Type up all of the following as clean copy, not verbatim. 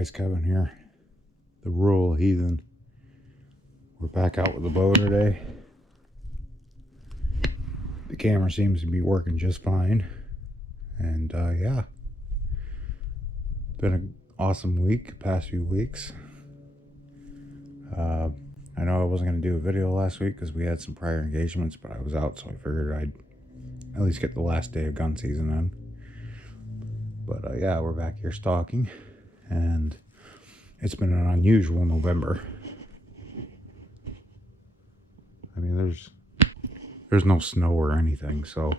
guys, Kevin here, the rural heathen. We're back out with the bow today. The camera seems to be working just fine, and yeah, been an awesome week, past few weeks. I know I wasn't going to do a video last week because we had some prior engagements, but I was out, so I figured I'd at least get the last day of gun season in. But yeah, we're back here stalking, and it's been an unusual November. I mean, there's no snow or anything, so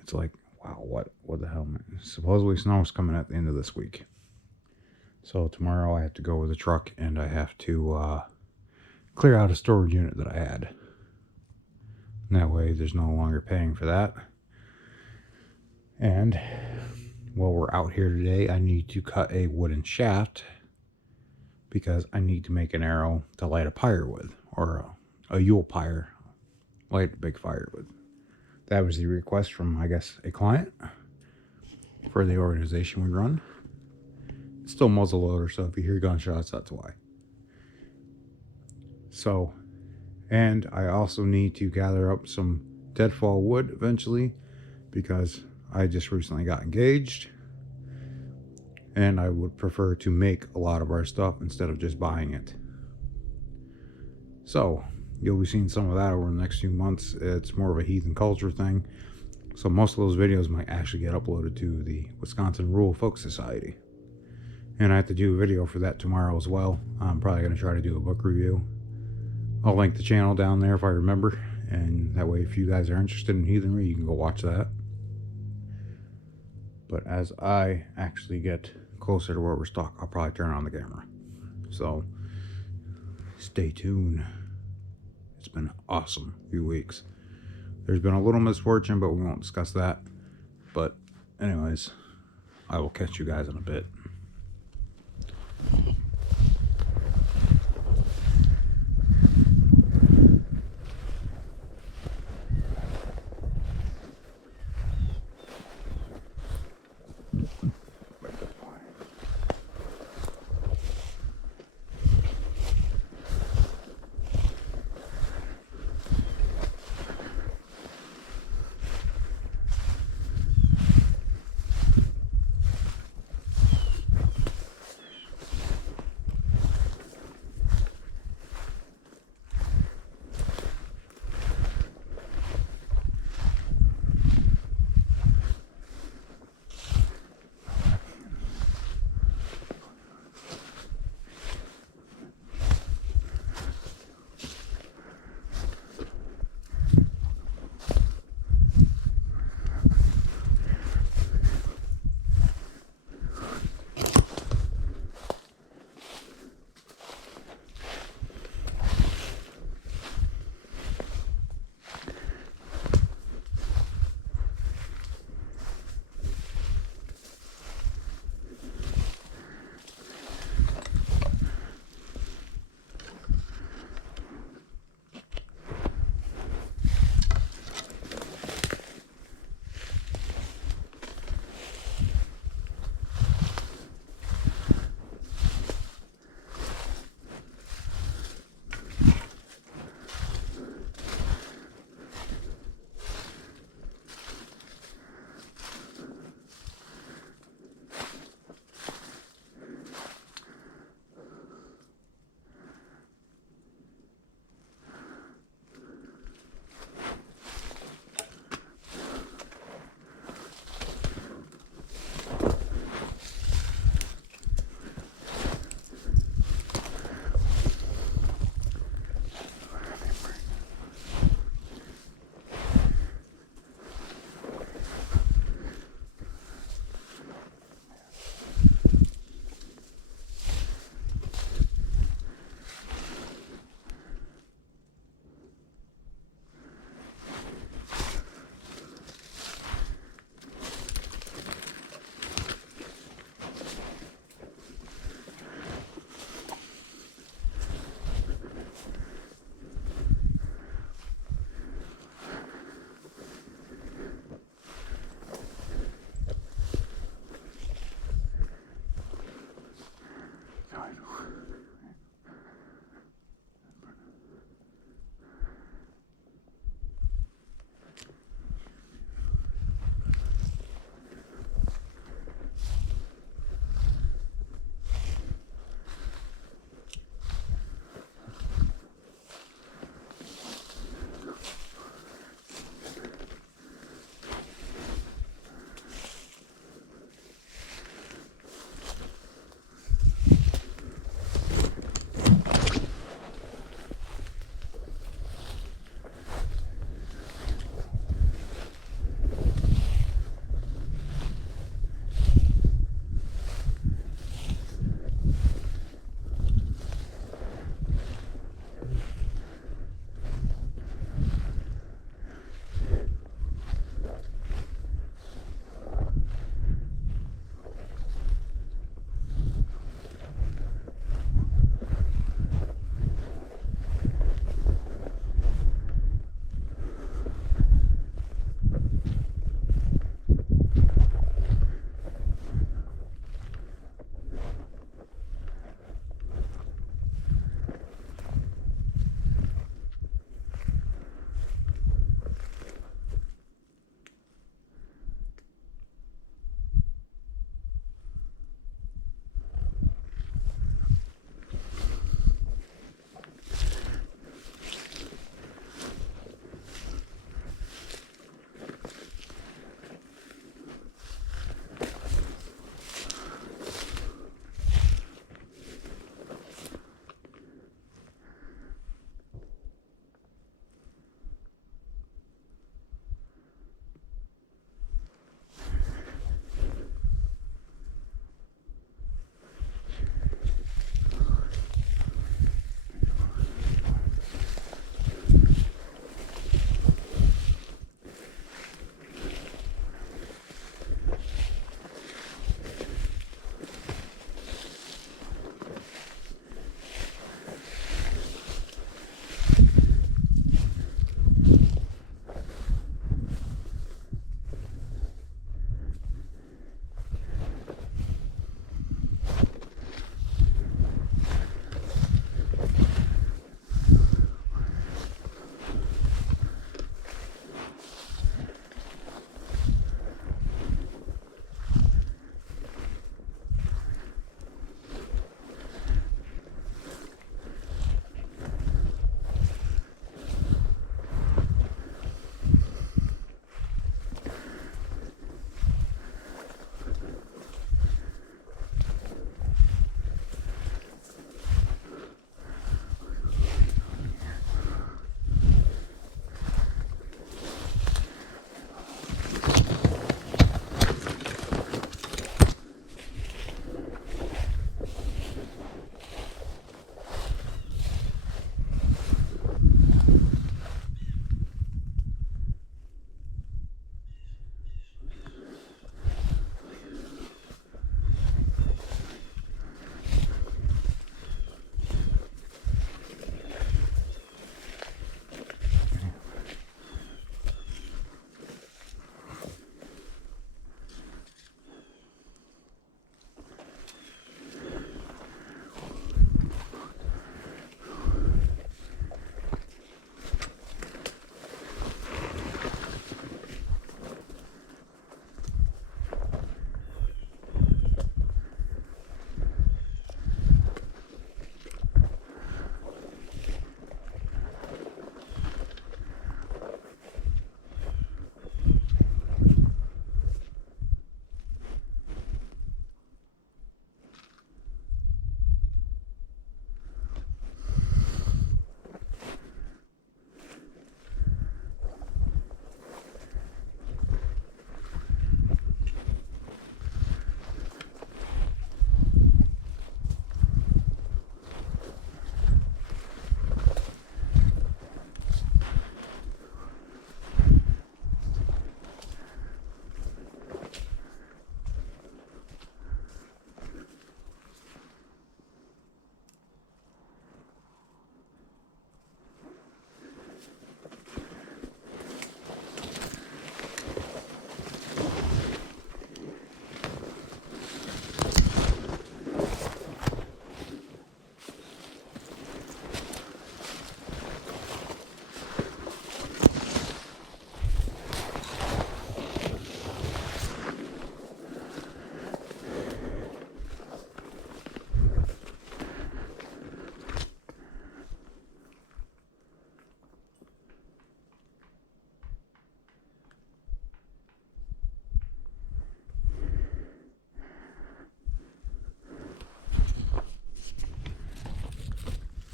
it's like, wow, what the hell, man? Supposedly snow's coming at the end of this week. So tomorrow I have to go with a truck, and I have to clear out a storage unit that I had. And that way there's no longer paying for that. And while we're out here today, I need to cut a wooden shaft because I need to make an arrow to light a pyre with, or a Yule pyre, light a big fire with. That was the request from, I guess, a client for the organization we run. It's still muzzleloader, so if you hear gunshots, that's why. So, and I also need to gather up some deadfall wood eventually because I just recently got engaged, and I would prefer to make a lot of our stuff instead of just buying it. So you'll be seeing some of that over the next few months. It's more of a heathen culture thing, so most of those videos might actually get uploaded to the Wisconsin Rural Folk Society, and I have to do a video for that tomorrow as well. I'm probably going to try to do a book review. I'll link the channel down there if I remember, and that way if you guys are interested in heathenry, you can go watch that. But as I actually get closer to where we're stuck, I'll probably turn on the camera. So stay tuned. It's been an awesome few weeks. There's been a little misfortune, but we won't discuss that. But anyways, I will catch you guys in a bit.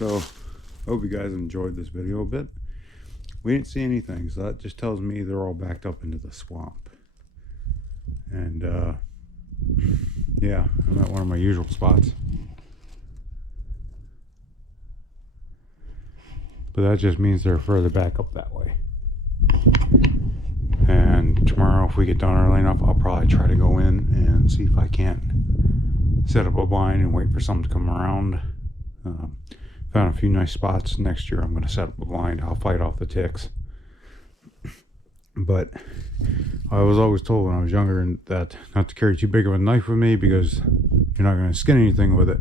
So, hope you guys enjoyed this video a bit. We didn't see anything, so that just tells me they're all backed up into the swamp. And, yeah, I'm at one of my usual spots. But that just means they're further back up that way. And tomorrow, if we get done early enough, I'll probably try to go in and see if I can't set up a blind and wait for something to come around. Found a few nice spots. Next year I'm going to set up a blind. I'll fight off the ticks. But I was always told when I was younger that not to carry too big of a knife with me because you're not going to skin anything with it.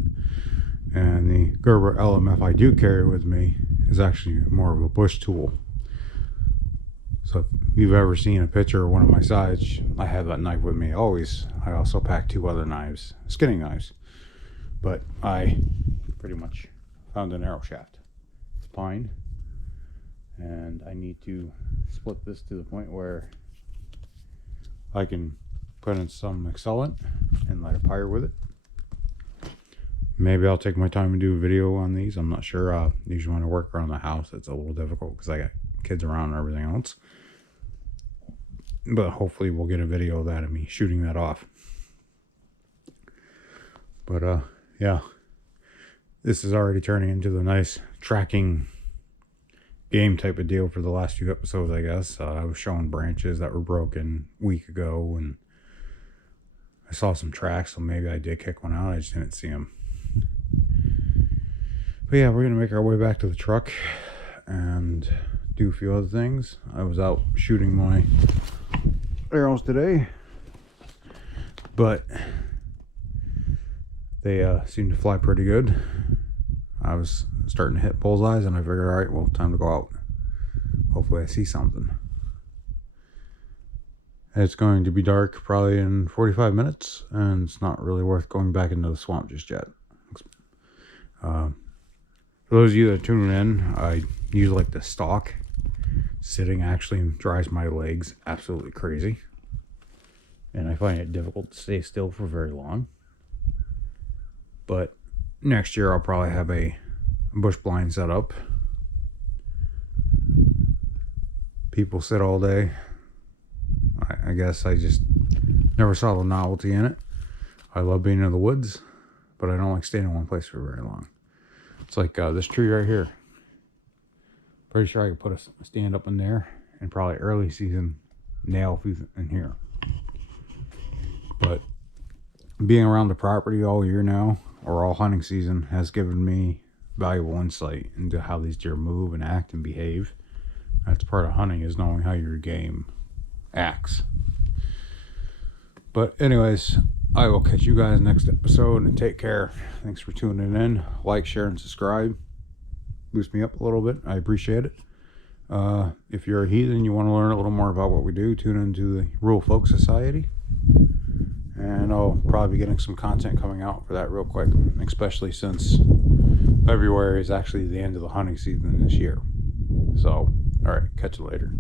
And the Gerber LMF I do carry with me is actually more of a bush tool. So if you've ever seen a picture of one of my sides, I have that knife with me always. I also pack 2 other knives, skinning knives. But I pretty much found an arrow shaft. It's fine. And I need to split this to the point where I can put in some accelerant and light a fire with it. Maybe I'll take my time and do a video on these. I'm not sure. Usually when I work around the house, it's a little difficult because I got kids around and everything else. But hopefully we'll get a video of that of me shooting that off. But yeah, this is already turning into the nice tracking game type of deal for the last few episodes, I guess. I was showing branches that were broken a week ago, and I saw some tracks, so maybe I did kick one out. I just didn't see them. But yeah, we're going to make our way back to the truck and do a few other things. I was out shooting my arrows today, but they seemed to fly pretty good. I was starting to hit bullseyes, and I figured, all right, well, time to go out. Hopefully I see something. It's going to be dark probably in 45 minutes, and it's not really worth going back into the swamp just yet. For those of you that are tuning in, I usually like the stalk. Sitting actually drives my legs absolutely crazy, and I find it difficult to stay still for very long. But next year I'll probably have a bush blind set up. People sit all day. I guess I just never saw the novelty in it. I love being in the woods, but I don't like staying in one place for very long. It's like this tree right here. Pretty sure I could put a stand up in there and probably early season nail a few in here. But being around the property all year now, or all hunting season, has given me valuable insight into how these deer move and act and behave. That's part of hunting, is knowing how your game acts. But anyways, I will catch you guys next episode, and take care. Thanks for tuning in. Like, share, and subscribe. Boost me up a little bit. I appreciate it. If you're a heathen, you want to learn a little more about what we do, tune into the Rural Folk Society. And I'll probably be getting some content coming out for that real quick, especially since February is actually the end of the hunting season this year. So, all right, catch you later.